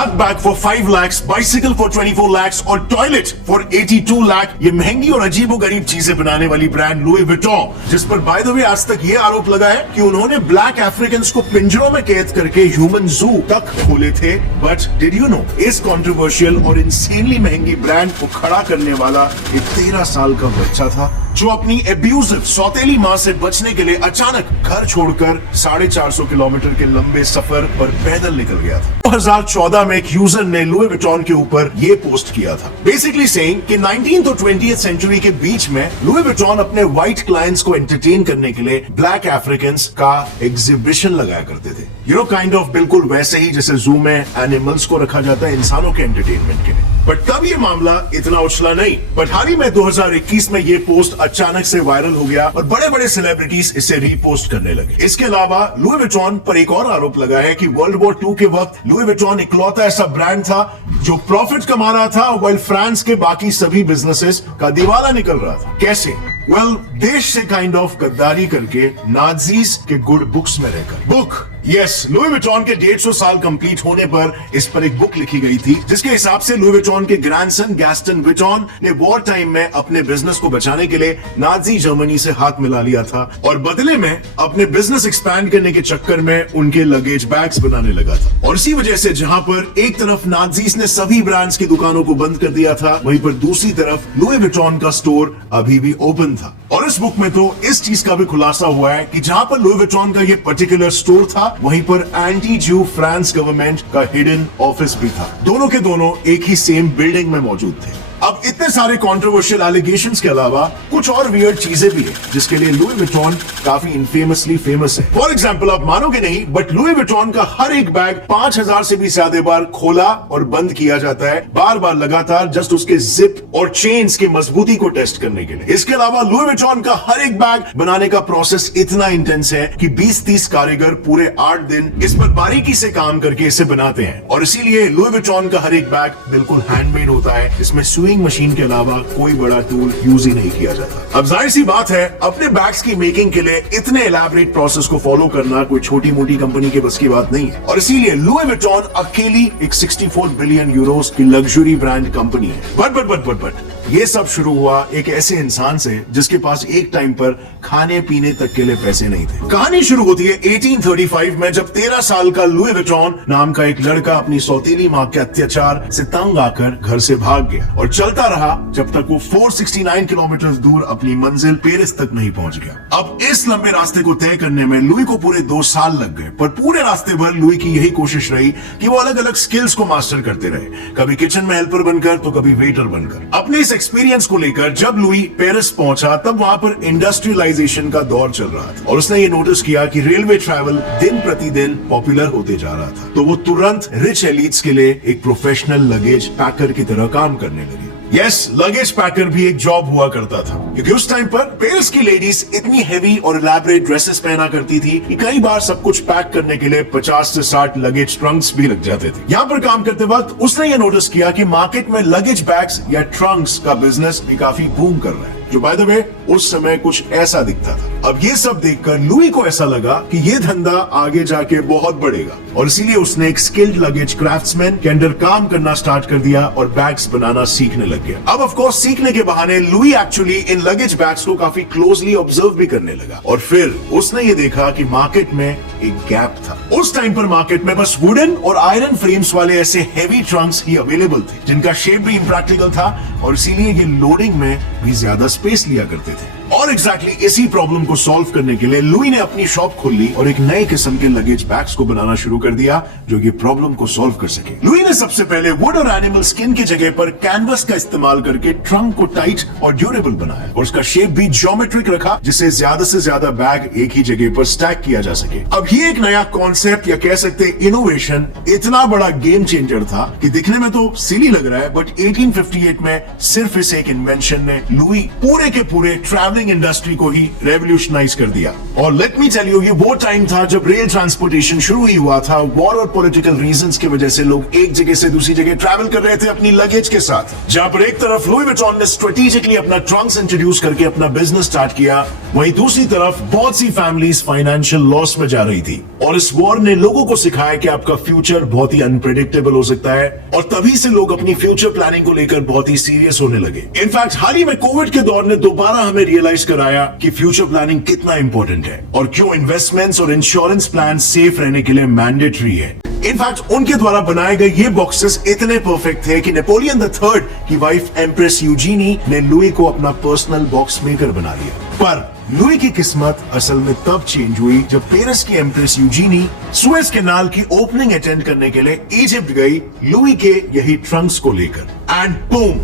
Duck bag for 5 lakh, bicycle for 24 lakh और toilet for 82 lakh. ये महंगी और अजीबोगरीब चीजें बनाने वाली ब्रांड लुई विटॉन, जिस पर बाय द वे आज तक ये आरोप लगा है कि उन्होंने ब्लैक अफ्रीकन को पिंजरों में कैद करके ह्यूमन जू तक खोले थे। बट डिड यू नो, इस कंट्रोवर्शियल और इंसेनली महंगी ब्रांड को खड़ा करने वाला एक 13 साल का बच्चा था, जो अपनी एब्यूजिव सौतेली मां से बचने के लिए अचानक घर छोड़कर 450 किलोमीटर के लंबे सफर पर पैदल निकल गया था। 2014 में एक यूजर ने लुई विटॉन के ऊपर ये पोस्ट किया था, बेसिकली सेइंग कि 19th और 20th सेंचुरी के बीच में लुई विटॉन अपने व्हाइट क्लाइंट्स को एंटरटेन करने के लिए ब्लैक अफ्रीकन्स का एग्जीबिशन लगाया करते थे। यू नो, काइंड ऑफ बिल्कुल वैसे ही जैसे जू में एनिमल्स को रखा जाता है इंसानों के एंटरटेनमेंट के लिए। बट तब ये मामला इतना उछला नहीं। बट हाल ही में 2021 में ये पोस्ट अचानक से वायरल हो गया और बड़े बड़े सेलिब्रिटीज इसे रीपोस्ट करने लगे। इसके अलावा लुई विटॉन पर एक और आरोप लगा है कि वर्ल्ड वॉर 2 के वक्त लुई विटॉन इकलौता ऐसा ब्रांड था जो प्रॉफिट कमा रहा था, व्हाइल फ्रांस के बाकी सभी बिजनेसेस का दिवाला निकल रहा था। कैसे? वेल, देश से काइंड ऑफ गद्दारी करके, नाजीज के गुड बुक्स में रहकर। बुक, यस, लुई विटॉन के 150 साल कंप्लीट होने पर इस पर एक बुक लिखी गई थी, जिसके हिसाब से लुई विटॉन के ग्रैंडसन गैस्टन विटॉन ने वॉर टाइम में अपने बिजनेस को बचाने के लिए नाजी जर्मनी से हाथ मिला लिया था और बदले में अपने बिजनेस एक्सपैंड करने के चक्कर में उनके लगेज बैग्स बनाने लगा था। और इसी वजह से जहां पर एक तरफ नाजीज ने सभी ब्रांड्स की दुकानों को बंद कर दिया था, वहीं पर दूसरी तरफ लुई विटॉन का स्टोर अभी भी ओपन था। और इस बुक में तो इस चीज का भी खुलासा हुआ है कि जहां पर लुई विटॉन का ये पर्टिकुलर स्टोर था, वहीं पर एंटी जू फ्रांस गवर्नमेंट का हिडन ऑफिस भी था। दोनों के दोनों एक ही सेम बिल्डिंग में मौजूद थे। अब इतने सारे कंट्रोवर्शियल एलिगेशंस के अलावा कुछ और वियर्ड चीजें भी है जिसके लिए लुई विटॉन काफी इनफेमसली फेमस है। फॉर एग्जांपल, आप मानोगे नहीं, बट लुई विटॉन का हर एक बैग 5000 से भी ज्यादा बार खोला और बंद किया जाता है, बार बार लगातार, जस्ट उसके जिप और चेन्स की मजबूती को टेस्ट करने के लिए। इसके अलावा लुई विटॉन का हर एक बैग बनाने का प्रोसेस इतना इंटेंस है कि 20-30 कारीगर पूरे 8 दिन इस पर बारीकी से काम करके इसे बनाते हैं। और इसीलिए लुई विटॉन का हर एक बैग बिल्कुल हैंडमेड होता है। इसमें मशीन के अलावा कोई बड़ा टूल यूज ही नहीं किया जाता। अब जाहिर सी बात है, अपने बैग्स की मेकिंग के लिए इतने इलैबोरेट प्रोसेस को फॉलो करना कोई छोटी मोटी कंपनी के बस की बात नहीं है। और इसीलिए लुई विटॉन अकेली एक 64 बिलियन यूरोस की लग्जरी ब्रांड कंपनी है। बट ये सब शुरू हुआ एक ऐसे इंसान से जिसके पास एक टाइम पर खाने पीने तक के लिए पैसे नहीं थे। कहानी शुरू होती है 1835 में, जब 13 साल का लुई विटॉन नाम का एक लड़का अपनी सौतेली मां के अत्याचार से तंग आकर घर से भाग गया और चलता रहा जब तक वो 469 किलोमीटर दूर अपनी मंजिल पेरिस तक नहीं पहुंच गया। अब इस लंबे रास्ते को तय करने में लुई को पूरे 2 साल लग गए, पर पूरे रास्ते भर लुई की यही कोशिश रही कि वो अलग अलग स्किल्स को मास्टर करते रहे, कभी किचन में हेल्पर बनकर तो कभी वेटर बनकर। अपने इस एक्सपीरियंस को लेकर जब लुई पेरिस पहुंचा, तब वहां पर इंडस्ट्रियलाइजेशन का दौर चल रहा था और उसने ये नोटिस किया कि रेलवे ट्रैवल दिन प्रतिदिन पॉपुलर होते जा रहा था। तो वो तुरंत रिच एलिट्स के लिए एक प्रोफेशनल लगेज पैकर की तरह काम करने लगे। यस, लगेज पैकर भी एक जॉब हुआ करता था, क्योंकि उस टाइम पर पेरिस की लेडीज इतनी हेवी और इलैबोरेट ड्रेसेस पहना करती थी कि कई बार सब कुछ पैक करने के लिए 50 से 60 लगेज ट्रंक्स भी लग जाते थे। यहाँ पर काम करते वक्त उसने ये नोटिस किया कि मार्केट में लगेज बैग्स या ट्रंक्स का बिजनेस भी काफी बूम कर रहा है, जो बाय द वे उस समय कुछ ऐसा दिखता था। अब ये सब देखकर लुई को ऐसा लगा कि ये धंधा आगे जाके बहुत बढ़ेगा और इसीलिए उसने एक स्किल्ड लगेज क्राफ्ट्समैन के अंडर काम करना स्टार्ट कर दिया और बैग्स बनाना सीखने लग गया। अब ऑफ कोर्स सीखने के बहाने Louis actually in luggage bags को काफी क्लोजली ऑब्जर्व भी करने लगा और फिर उसने ये देखा कि मार्केट में एक गैप था। उस टाइम पर मार्केट में बस वुडन और आयरन फ्रेम्स वाले ऐसे हेवी ट्रंक्स ही अवेलेबल थे, जिनका शेप भी इम्प्रैक्टिकल था और इसीलिए ये लोडिंग में भी ज्यादा स्पेस लिया करते थे। और एग्जैक्टली इसी प्रॉब्लम को सॉल्व करने के लिए लुई ने अपनी शॉप खोल ली और एक नए किस्म के लगेज बैग्स को बनाना शुरू कर दिया जो ये प्रॉब्लम को सॉल्व कर सके। लुई ने सबसे पहले वुड और एनिमल स्किन की जगह पर कैनवस का इस्तेमाल करके ट्रंक को टाइट और ड्यूरेबल बनाया और उसका शेप भी ज्योमेट्रिक रखा, जिससे ज्यादा से ज्यादा बैग एक ही जगह पर स्टैक किया जा सके। अब ये एक नया कॉन्सेप्ट या कह सकते इनोवेशन इतना बड़ा गेम चेंजर था कि दिखने में तो सिली लग रहा है, बट 1858 में सिर्फ इस एक इन्वेंशन ने लुई पूरे के पूरे ट्रैवलिंग ट्रैवलिंग इंडस्ट्री को ही रेवोल्यूशनाइज कर दिया। और लेट मी टेल यू, ये वो टाइम था जब रेल ट्रांसपोर्टेशन शुरू ही हुआ था। वॉर और पॉलिटिकल रीजंस की वजह से लोग एक जगह से दूसरी जगह ट्रैवल कर रहे थे अपनी लगेज के साथ। जहां पर एक तरफ लुई विटॉन ने स्ट्रेटेजिकली अपना ट्रंक्स इंट्रोड्यूस करके अपना बिजनेस स्टार्ट किया, वहीं दूसरी तरफ बहुत सी फैमिलीज फाइनेंशियल लॉस में जा रही थी। और इस वॉर ने लोगों को सिखाया कि आपका फ्यूचर बहुत ही अनप्रेडिक्टेबल हो सकता है, और तभी से लोग अपनी फ्यूचर प्लानिंग को लेकर बहुत ही सीरियस होने लगे। इनफैक्ट हाल ही में कोविड के दौर ने दोबारा हमें रियलाइज कराया कि फ्यूचर प्लानिंग कितना इंपॉर्टेंट है और क्यों इन्वेस्टमेंट्स और इंश्योरेंस प्लान सेफ रहने के लिए मैंडेटरी है। इनफैक्ट उनके द्वारा बनाए गए ये बॉक्सेस इतने परफेक्ट थे कि नेपोलियन III की वाइफ एम्प्रेस यूजीनी ने लुई को अपना पर्सनल बॉक्स मेकर बना लिया। पर लुई की किस्मत असल में तब चेंज हुई जब पेरिस की एम्प्रेस यूजीनी सुएज कैनाल की ओपनिंग अटेंड करने के लिए इजिप्ट गई, लुई के यही ट्रंक्स को लेकर। And boom,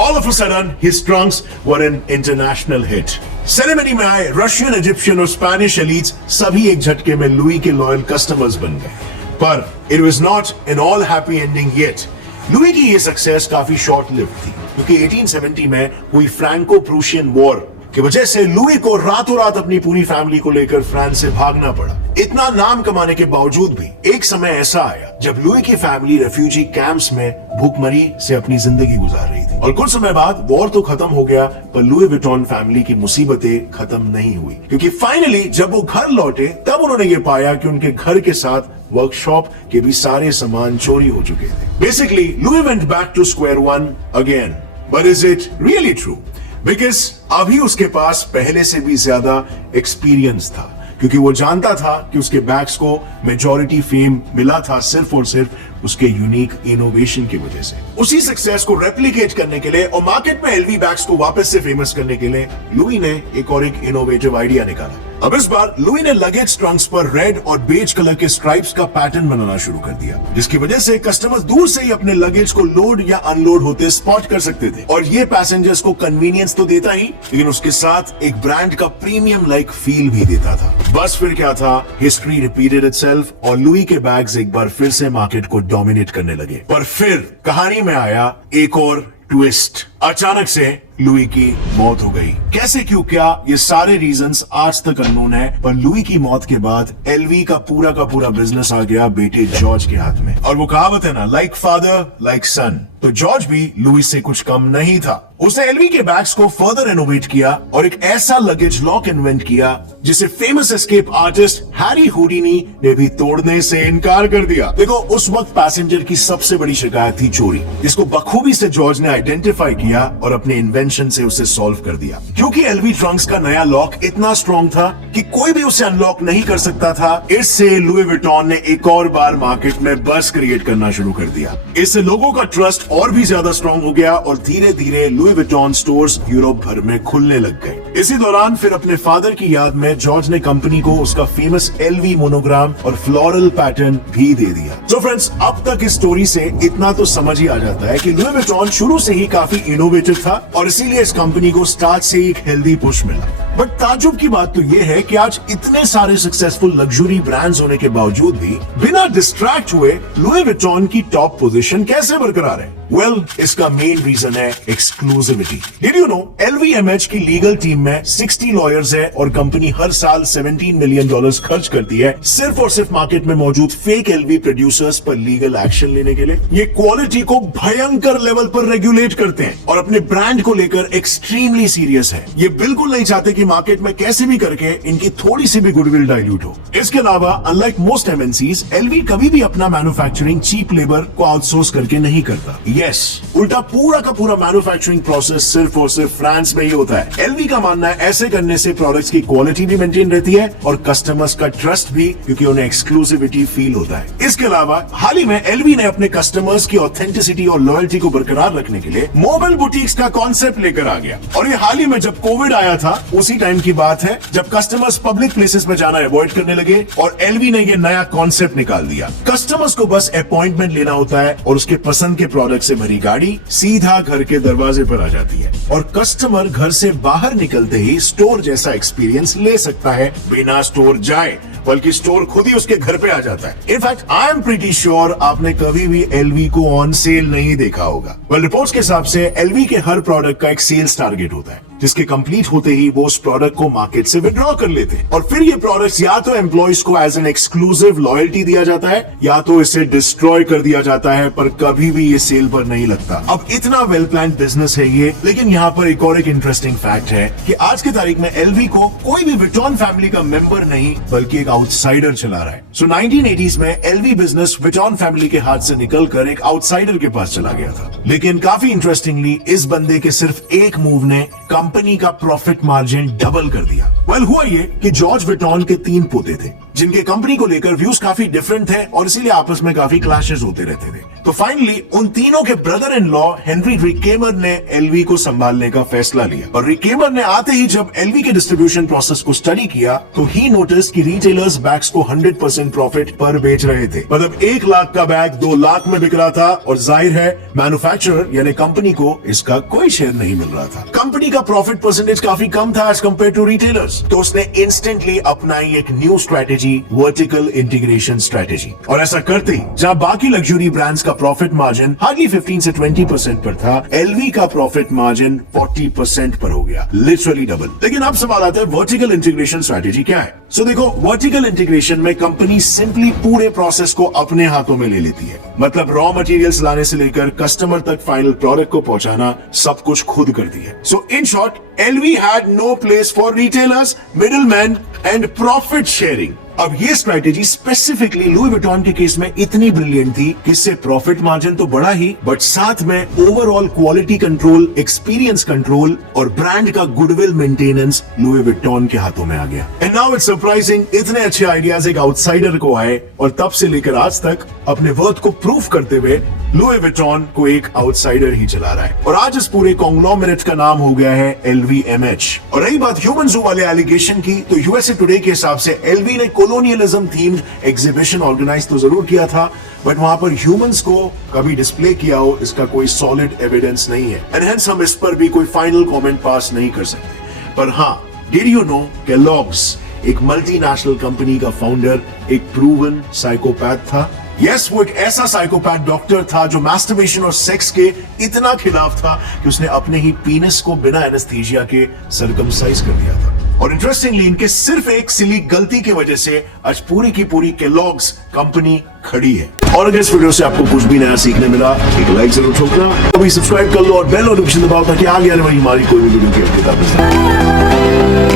all of a sudden his trunks were an international hit। Ceremony में आए रशियन, इजिप्शियन और स्पेनिश एलीट्स सभी एक झटके में लुई के लॉयल कस्टमर्स बन गए। पर it was not an all happy ending yet. Louis की ये सक्सेस काफी शॉर्ट लिव्ड थी, क्योंकि 1870 में हुई फ्रैंको प्रूशियन वॉर की वजह से लुई को रातों रात अपनी पूरी फैमिली को लेकर फ्रांस से भागना पड़ा। इतना नाम कमाने के बावजूद भी एक समय ऐसा आया जब लुई की फैमिली रेफ्यूजी कैंप्स में भूखमरी से अपनी जिंदगी गुजार रही थी। और कुछ समय बाद वॉर तो खत्म हो गया, पर लुई विटॉन फैमिली की मुसीबतें खत्म नहीं हुई, क्योंकि फाइनली जब वो घर लौटे तब उन्होंने ये पाया कि उनके घर के साथ वर्कशॉप के भी सारे सामान चोरी हो चुके थे। Basically Louis went back to square one again. But is it really true? Because अभी उसके पास पहले से भी ज्यादा एक्सपीरियंस था, क्योंकि वो जानता था कि उसके बैग्स को मेजॉरिटी फेम मिला था सिर्फ और सिर्फ उसके यूनिक इनोवेशन की वजह से। उसी सक्सेस को रेप्लिकेट करने के लिए और मार्केट में एलवी बैग्स को वापस से फेमस करने के लिए लुई ने एक इनोवेटिव आइडिया निकाला। अब इस बार लुई ने लगेज ट्रंक्स पर रेड और बेज कलर के स्ट्राइप्स का पैटर्न बनाना शुरू कर दिया, जिसकी वजह से कस्टमर्स दूर से ही अपने लगेज को लोड या अनलोड होते स्पॉट कर सकते थे। और ये पैसेंजर्स को कन्वीनियंस तो देता ही, लेकिन उसके साथ एक ब्रांड का प्रीमियम लाइक फील भी देता था। बस फिर क्या था, हिस्ट्री रिपीटेड इटसेल्फ और लुई के बैग्स एक बार फिर से मार्केट को डोमिनेट करने लगे। पर फिर कहानी में आया एक और ट्विस्ट। अचानक से लुई की मौत हो गई। कैसे, क्यों, क्या, ये सारे रीजंस आज तक अननोन है। पर लुई की मौत के बाद एलवी का पूरा बिजनेस आ गया बेटे जॉर्ज के हाथ में। और वो कहावत है ना, लाइक फादर लाइक सन, तो जॉर्ज भी लुई से कुछ कम नहीं था। उसने एलवी के बैग्स को फर्दर इनोवेट किया और एक ऐसा लगेज लॉक इन्वेंट किया जिसे famous escape artist Harry Houdini ने भी तोड़ने से इनकार कर दिया। देखो, उस वक्त पैसेंजर की सबसे बड़ी शिकायत थी चोरी, जिसको बखूबी से जॉर्ज ने आइडेंटिफाई किया और अपने इन्वेंशन से उसे सॉल्व कर दिया। क्योंकि एलवी ट्रंक्स का नया लॉक इतना स्ट्रॉन्ग था कि कोई भी उसे अनलॉक नहीं कर सकता था, इससे लुई विटॉन ने एक और बार मार्केट में बस क्रिएट करना शुरू कर दिया। इससे लोगों का ट्रस्ट और भी ज्यादा स्ट्रॉन्ग हो गया और धीरे धीरे लुई विटॉन स्टोर्स यूरोप भर में खुलने लग गए। इसी दौरान फिर अपने फादर की याद में जॉर्ज ने कंपनी को उसका फेमस एलवी मोनोग्राम और फ्लोरल पैटर्न भी दे दिया। तो फ्रेंड्स, अब तक इस स्टोरी से इतना तो समझ ही आ जाता है कि लुई विटॉन शुरू से ही काफी इनोवेटिव था और इसीलिए इस कंपनी को स्टार्ट से ही एक हेल्दी पुश मिला। बट ताजुब की बात तो ये है कि आज इतने सारे सक्सेसफुल लग्जरी ब्रांड्स होने के बावजूद भी बिना डिस्ट्रैक्ट हुए लुई विटॉन की टॉप पोजीशन कैसे बरकरार है? वेल, इसका मेन रीजन है exclusivity. Did you know, LVMH की लीगल टीम में 60 लॉयर्स है और कंपनी हर साल $17 मिलियन खर्च करती है सिर्फ और सिर्फ मार्केट में मौजूद फेक LV प्रोड्यूसर्स पर लीगल एक्शन लेने के लिए। ये क्वालिटी को भयंकर लेवल पर रेगुलेट करते हैं और अपने ब्रांड को लेकर एक्सट्रीमली सीरियस है। ये बिल्कुल नहीं चाहते कि मार्केट में कैसे भी करके इनकी थोड़ी सी भी गुडविल डाइल्यूट हो। इसके अलावा अनलाइक मोस्ट MNCs, LV कभी भी अपना मैन्युफैक्चरिंग चीप लेबर को आउटसोर्स करके नहीं करता। यस, उल्टा पूरा का पूरा मैन्युफैक्चरिंग प्रोसेस सिर्फ और सिर्फ फ्रांस में ही होता है। एलवी का मानना है ऐसे करने से प्रोडक्ट्स की क्वालिटी भी मेंटेन रहती है और कस्टमर्स का ट्रस्ट भी, क्योंकि उन्हें एक्सक्लूसिविटी फील होता है। इसके अलावा हाल ही में एलवी ने अपने कस्टमर्स की ऑथेंटिसिटी और लॉयल्टी को बरकरार रखने के लिए मोबाइल बुटीक्स का कॉन्सेप्ट लेकर आ गया। और ये हाल ही में जब कोविड आया था उसी टाइम की बात है, जब कस्टमर्स पब्लिक प्लेसेस में जाना अवॉइड करने लगे और एलवी ने ये नया कॉन्सेप्ट निकाल दिया। कस्टमर्स को बस अपॉइंटमेंट लेना होता है और उसके पसंद के प्रोडक्ट से भरी गाड़ी सीधा घर के दरवाजे पर आ जाती है और कस्टमर घर से बाहर निकलते ही स्टोर जैसा एक्सपीरियंस ले सकता है बिना स्टोर जाए, बल्कि स्टोर खुद ही उसके घर पे आ जाता है। In fact I am pretty sure आपने कभी भी एलवी को ऑन सेल नहीं देखा होगा। वेल, रिपोर्ट्स के हिसाब से एलवी के हर प्रोडक्ट का एक सेल्स टारगेट होता है। जिसके कंप्लीट होते ही वो उस प्रोडक्ट को मार्केट से विड्रॉ कर लेते हैं और फिर ये प्रोडक्ट्स या तो एम्प्लॉयज को एज एन एक्सक्लूसिव लॉयल्टी दिया जाता है या तो इसे डिस्ट्रॉय कर दिया जाता है, पर कभी भी ये सेल पर नहीं लगता। अब इतना वेल प्लान बिजनेस है ये, लेकिन यहाँ पर एक इंटरेस्टिंग फैक्ट है कि आज की तारीख में एलवी को कोई भी विटॉन फैमिली का मेंबर नहीं बल्कि एक आउटसाइडर चला रहा है। सो 1980s में एलवी बिजनेस विटॉन फैमिली के हाथ से निकलकर एक आउटसाइडर के पास चला गया था। लेकिन काफी इंटरेस्टिंगली इस बंदे के सिर्फ एक मूव ने कंपनी का प्रॉफिट मार्जिन डबल कर दिया। वेल हुआ ये कि जॉर्ज विटॉन के 3 पोते थे जिनके कंपनी को लेकर व्यूज काफी डिफरेंट थे और इसीलिए आपस में काफी क्लैशेस होते रहते थे। तो फाइनली उन तीनों के ब्रदर इन लॉ हेनरी रिकेमर ने एलवी को संभालने का फैसला लिया और रिकेमर ने आते ही जब एलवी के डिस्ट्रीब्यूशन प्रोसेस को स्टडी किया तो ही नोटिस कि रिटेलर्स बैग्स को 100% प्रॉफिट पर बेच रहे थे। मतलब 1 लाख का बैग 2 लाख में बिक रहा था और जाहिर है मैन्युफैक्चरर यानी कंपनी को इसका कोई शेयर नहीं मिल रहा था। कंपनी का प्रॉफिट परसेंटेज काफी कम था एज कम्पेयर टू रिटेलर्स, तो उसने इंस्टेंटली अपनाई एक new strategy, vertical integration strategy. और ऐसा करते ही जहां बाकी लग्जरी ब्रांड्स का प्रॉफिट मार्जिन हार्डली 15 से 20% पर था, एलवी का प्रॉफिट मार्जिन 40% पर हो गया, लिटरली डबल। लेकिन अब सवाल आता है वर्टिकल इंटीग्रेशन स्ट्रेटेजी क्या है? सो देखो, वर्टिकल इंटीग्रेशन में कंपनी सिंपली पूरे प्रोसेस को अपने हाथों में ले लेती है। मतलब रॉ मटेरियल्स लाने से लेकर कस्टमर तक फाइनल प्रोडक्ट को पहुंचाना सब कुछ खुद करती है। So in short, LV had no place for retailers, middleman and profit sharing. अब ये स्ट्रेटेजी स्पेसिफिकली लुई विटॉन के केस में इतनी ब्रिलियंट थी कि इससे प्रॉफिट मार्जिन तो बढ़ा ही, बट साथ में overall quality control, experience control और ब्रांड का गुडविल मेंटेनेंस लुई विटॉन के हाथों में आ गया। एंड नाउ इट्स सरप्राइजिंग, इतने अच्छे आइडियाज एक आउटसाइडर को आए और तब से लेकर आज तक अपने वर्थ को प्रूफ करते हुए लुई विटॉन को एक आउटसाइडर ही चला रहा है। और आज इस पूरे कॉन्ग्लोमरेट का नाम हो गया है LVMH। और रही बात ह्यूमन जू वाले एलिगेशन की, तो यूएसए टुडे के हिसाब से एलवी ने कोलोनियलिज्म थीम्ड एग्जीबिशन ऑर्गेनाइज तो जरूर किया था, बट वहां पर ह्यूमंस को कभी डिस्प्ले किया हो इसका कोई सॉलिड एविडेंस नहीं है। एंड हेंस हम इस पर भी कोई फाइनल कमेंट पास नहीं कर सकते। पर हाँ, डिड यू नो केलॉग्स, एक मल्टीनेशनल कंपनी का फाउंडर, एक प्रूवन साइकोपैथ था। यस, वो एक ऐसा साइकोपैथ डॉक्टर था जो मास्टरबेशन और सेक्स के इतना खिलाफ था कि उसने अपने ही पीनस को बिना एनेस्थीसिया के सर्कमसाइज कर दिया था। और इंटरेस्टिंगली इनके सिर्फ एक सिली गलती की वजह से आज पूरी की पूरी केलॉग्स कंपनी खड़ी है। और अगर इस वीडियो से आपको कुछ भी नया सीखने मिला, एक लाइक जरूर ठोकना, अभी सब्सक्राइब कर लो और बेल नोटिफिकेशन दबाओ ताकि आगे आने वाली हमारी कोई भी वीडियो की अपडेट आप मिस ना हो।